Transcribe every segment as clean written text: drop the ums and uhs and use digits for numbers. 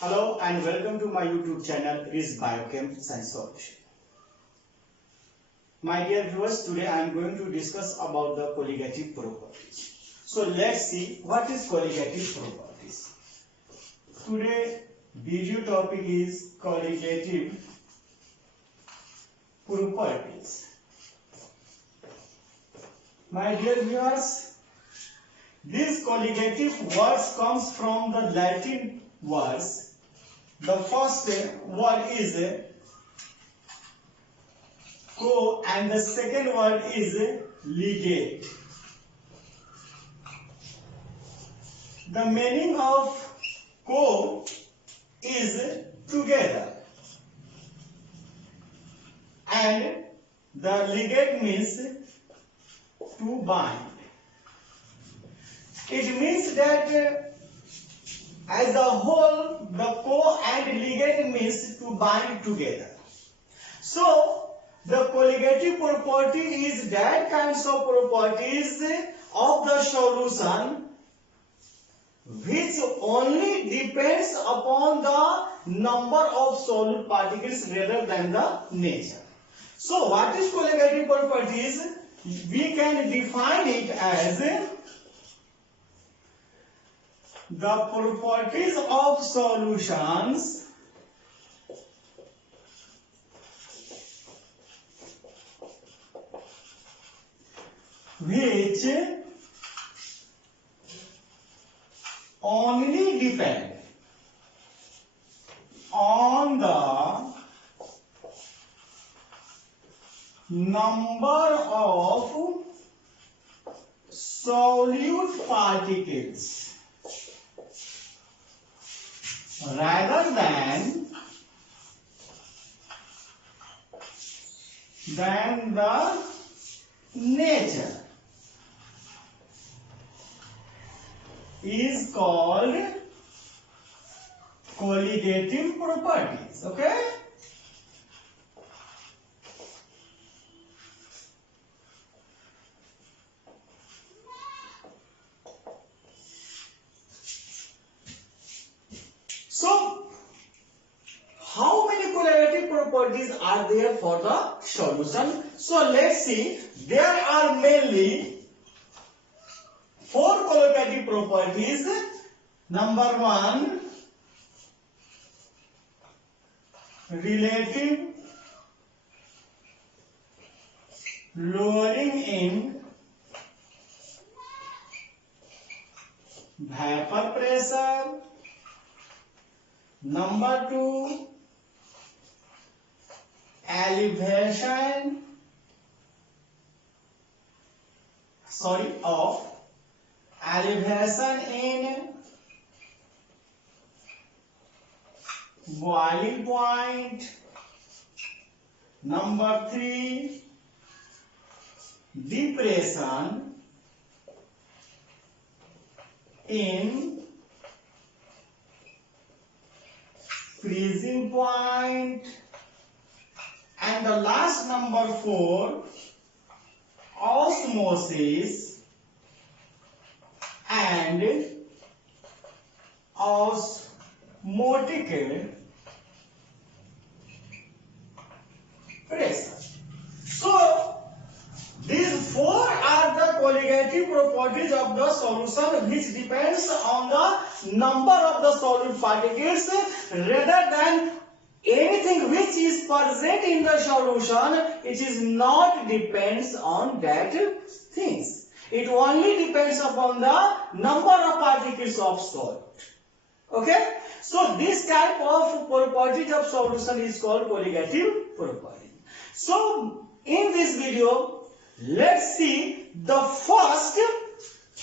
Hello and welcome to my YouTube channel Riz Biochem Science Solution. My dear viewers, today I am going to discuss about the colligative properties. So let's see what is colligative properties. Today video topic is colligative properties. My dear viewers, these colligative words comes from the Latin words. The first word is co and the second word is ligate. The meaning of co is together and the ligate means to bind. It means that as a whole, the co and ligate means to bind together. So, the colligative property is that kinds of properties of the solution which only depends upon the number of solute particles rather than the nature. So, what is colligative properties? We can define it as the properties of solutions which only depend on the number of solute particles rather than the nature is called colligative properties. Okay? So, how many colligative properties are there for the solution? So, let's see. There are mainly 4 colligative properties. Number 1, relative lowering in vapor pressure. Number 2, elevation in boiling point. Number 3, depression in freezing point. And the last, number 4, osmosis and osmotic pressure. So, these 4 are the colligative properties of the solution which depends on the number of the solute particles rather than anything which is present in the solution. It is not depends on that things. It only depends upon the number of particles of solute. Okay? So, this type of properties of solution is called colligative property. So, in this video, let's see the first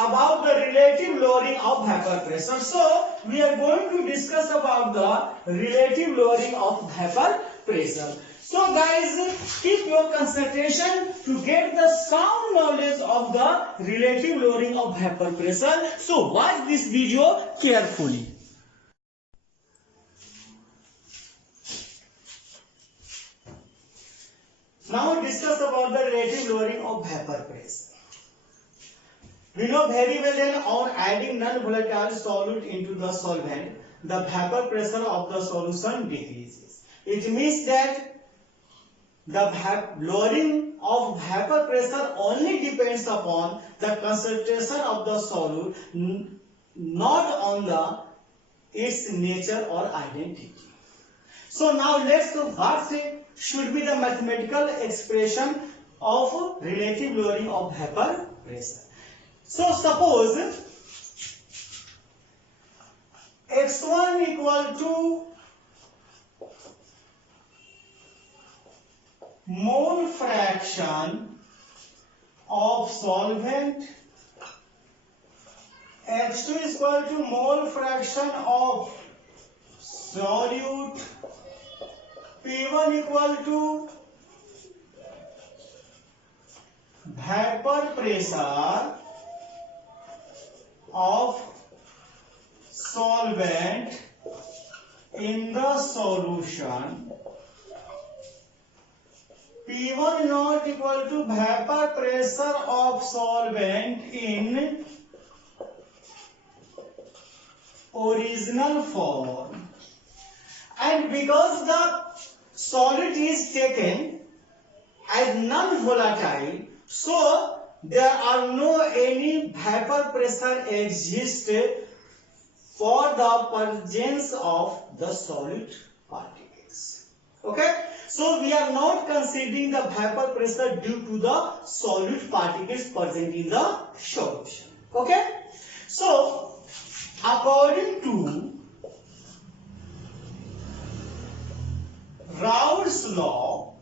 about the relative lowering of vapor pressure. So, we are going to discuss about the relative lowering of vapor pressure. So, guys, keep your concentration to get the sound knowledge of the relative lowering of vapor pressure. So, watch this video carefully. Now, discuss about the relative lowering of vapor pressure. We know very well that on adding non-volatile solute into the solvent, the vapor pressure of the solution decreases. It means that the lowering of vapor pressure only depends upon the concentration of the solute, not on its nature or identity. So now let's go what should be the mathematical expression of relative lowering of vapor pressure. So suppose x1 equal to mole fraction of solvent, x2 is equal to mole fraction of solute, P1 equal to vapor pressure of solvent in the solution, P1 not equal to vapor pressure of solvent in original form. And because the solid is taken as non-volatile, so there are no any vapor pressure exist for the presence of the solid particles. Okay, so we are not considering the vapor pressure due to the solid particles present in the solution. Okay, so according to Raoult's law,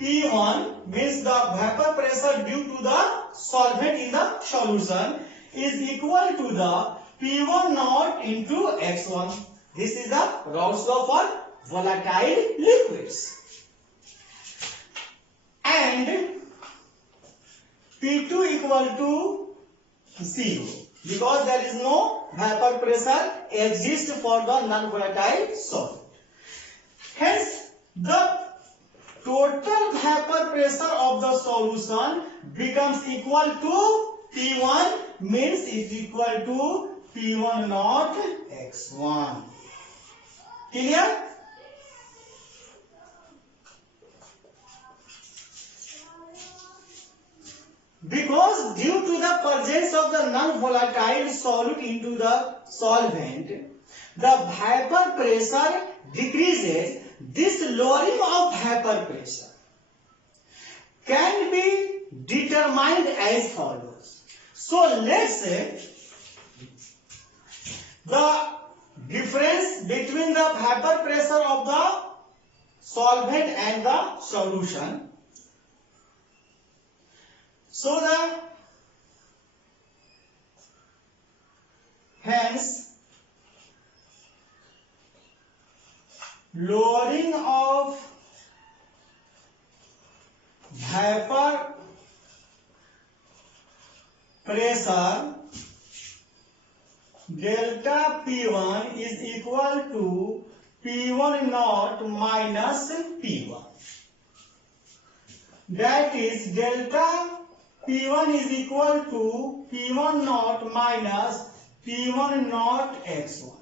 P1 means the vapor pressure due to the solvent in the solution is equal to the P1 naught into x1. This is the Raoult's law for volatile liquids. And P2 equal to 0 because there is no vapor pressure exists for the non-volatile solid. Hence, the total vapor pressure of the solution becomes equal to P1 means is equal to P1 naught x1. Clear? Because due to the presence of the non-volatile solute into the solvent, the vapor pressure decreases. This lowering of vapor pressure can be determined as follows. So let's say the difference between the vapor pressure of the solvent and the solution. So hence lowering of vapor pressure delta P1 is equal to P1 naught minus P1. That is delta P1 is equal to P1 naught minus P1 naught x1.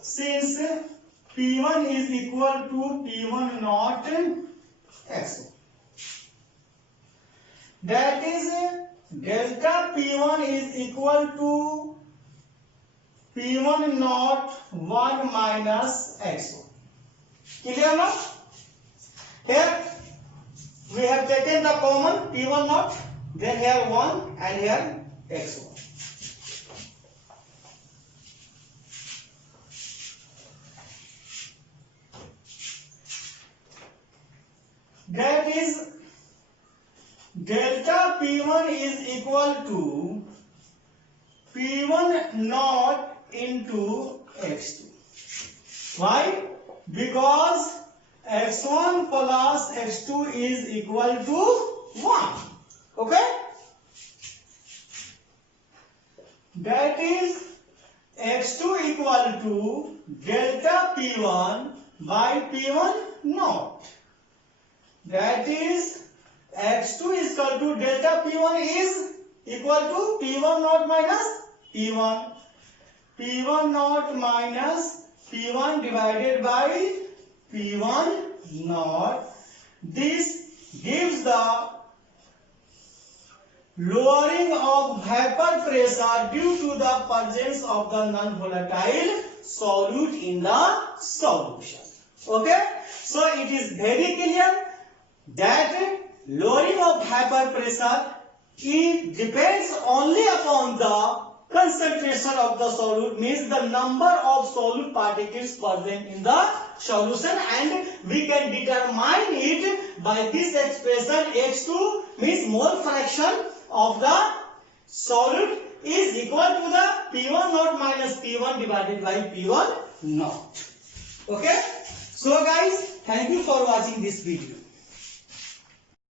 Since P1 is equal to P1 naught x1. That is delta P1 is equal to P1 naught 1 minus x1. Clear now? Here we have taken the common P1 naught, then here 1 and here x1. That is delta P1 is equal to P1 naught into x2. Why? Because x1 plus x2 is equal to 1. Okay? That is x2 equal to delta P1 by P1 naught. That is x2 is equal to delta P1 is equal to P1 naught minus P1. P1 naught minus P1 divided by P1 naught. This gives the lowering of vapor pressure due to the presence of the non-volatile solute in the solution. Okay, so it is very clear that lowering of vapor pressure, it depends only upon the concentration of the solute, means the number of solute particles present in the solution, and we can determine it by this expression. H2 means mole fraction of the solute is equal to the P1 naught minus P1 divided by P1 naught. Okay, so guys, thank you for watching this video.